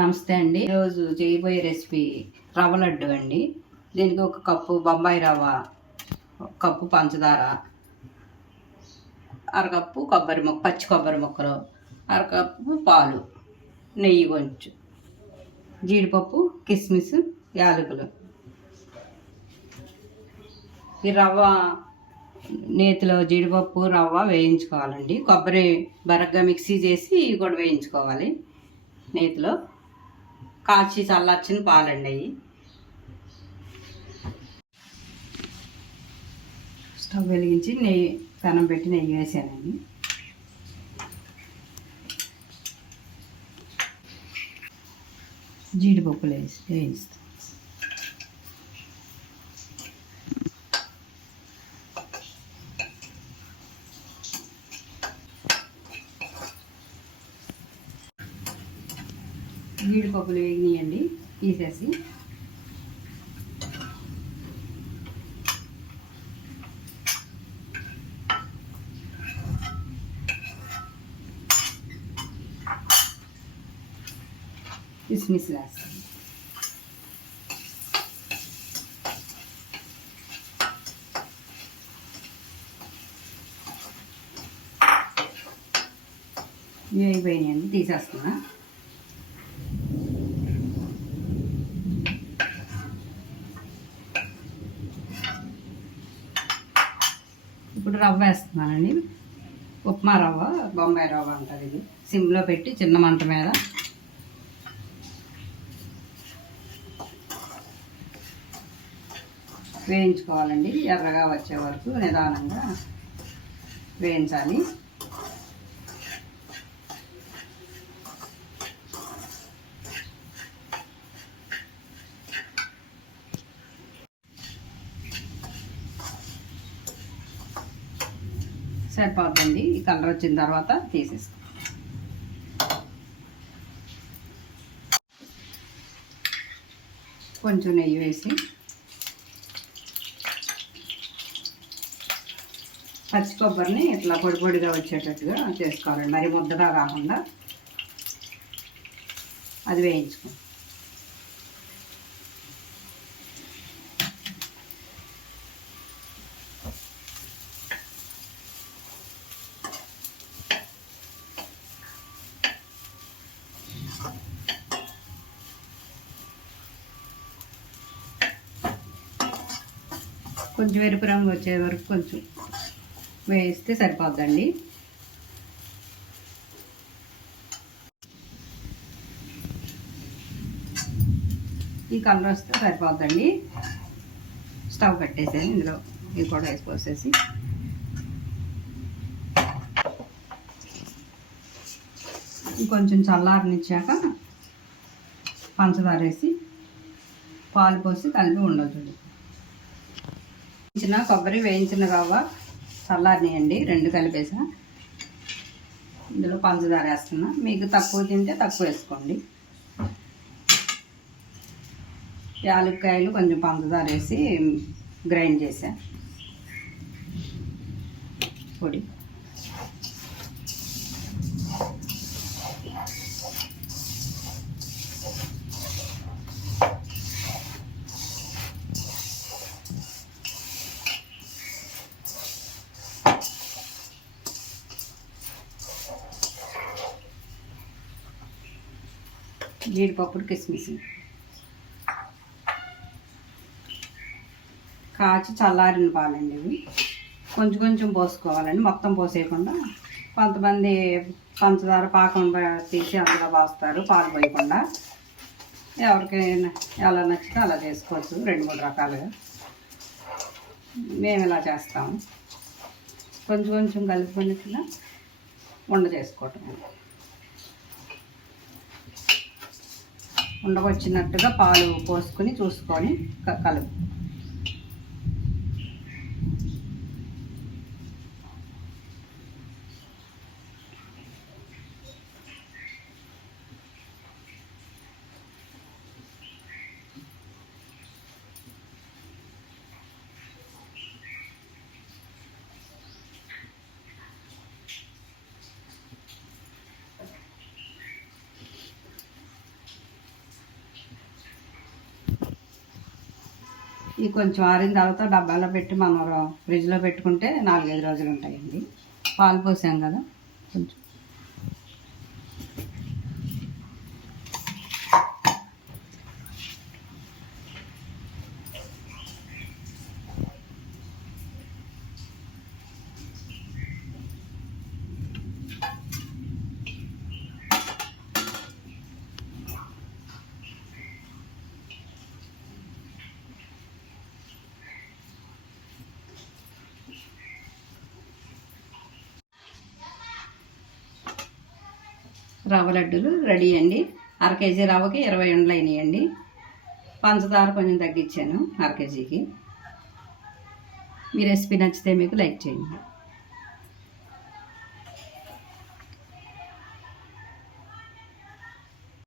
నమస్తే అండి. ఈరోజు చేయబోయే రెసిపీ రవ్వ లడ్డు అండి. దీనికి ఒక కప్పు బొంబాయి రవ్వ, ఒక కప్పు పంచదార, అరకప్పు పచ్చి కొబ్బరి ముక్కలు, అరకప్పు పాలు, నెయ్యి కొంచెం, జీడిపప్పు, కిస్మిస్, యాలకులు. ఈ రవ్వ నేతిలో జీడిపప్పు రవ్వ వేయించుకోవాలండి. కొబ్బరి బరగ్గా మిక్సీ చేసి ఇవి కూడా వేయించుకోవాలి నేతిలో. కాచి చల్లార్చిన పాలండి అవి. స్టవ్ వెలిగించి నెయ్యి పెనం పెట్టి నెయ్యి వేసానండి. జీడిపప్పులు వేయిస్తాను. జీడిపప్పులు వేగినాయండి, తీసేసి కిస్మిస్ వేస్తాను. ఇవి అయిపోయినాయండి, తీసేస్తున్నా. ఇప్పుడు రవ్వ వేస్తున్నానండి. ఉప్మా రవ్వ, బొంబాయి రవ్వ అంటారు ఇది. సిమ్లో పెట్టి చిన్న మంట మీద వేయించుకోవాలండి. ఎర్రగా వచ్చే వరకు నిదానంగా వేయించాలి. సరిపోతుంది. ఈ కలర్ వచ్చిన తర్వాత తీసేస్తాం. కొంచెం నెయ్యి వేసి పచ్చి కొబ్బరిని ఇట్లా పొడి పొడిగా వచ్చేటట్టుగా చేసుకోవాలండి. మరి ముద్దగా కాకుండా అది వేయించుకోండి. కొంచెం ఎరుపు రంగు వచ్చే వరకు కొంచెం వేయిస్తే సరిపోద్దండి. ఈ కలర్ వస్తే సరిపోద్దండి. స్టవ్ కట్టేసేది ఇందులో ఇది కూడా వేసి పోసేసి కొంచెం చల్లారనిచ్చాక పంచదార వేసి పాలు పోసి కలిపి ఉండొచ్చు. వేయించిన కొబ్బరి, వేయించిన రవ్వ చల్లారనియండి, రెండు కలిపేసా. ఇందులో పంచదార వేస్తున్నా. మీకు తక్కువ తింటే తక్కువ వేసుకోండి. యాలక్కాయలు కొంచెం పంచదార వేసి గ్రైండ్ చేసా పొడి. జీడిపప్పుడు, కిస్మిస్ కాచి చల్లారిన పాలండి ఇవి. కొంచెం కొంచెం పోసుకోవాలండి, మొత్తం పోసేయకుండా. కొంతమంది పంచదార పాకం తీసి అందులో పోస్తారు పాలు పోయకుండా. ఎవరికైనా ఎలా నచ్చితే అలా చేసుకోవచ్చు, 2-3 రకాలుగా. మేము ఇలా చేస్తాము. కొంచెం కొంచెం కలుపుకున్నట్టుగా ఉండ చేసుకోవటం. ఉండకొచ్చినట్టుగా పాలు పోసుకొని చూసుకొని కలుపు. ఈ కొంచెం ఆరిన తర్వాత డబ్బాలో పెట్టి మనం ఫ్రిడ్జ్లో పెట్టుకుంటే 4-5 రోజులు ఉంటాయండి. పాలు పోసాం కదా కొంచెం. రవ్వ లడ్డూలు రెడీ అండి. 1/2 కేజీ రవ్వకి 20 ఉండలు అయినాయండి. పంచదార కొంచెం తగ్గించాను 1/2 కేజీకి. మీ రెసిపీ నచ్చితే మీకు లైక్ చేయండి.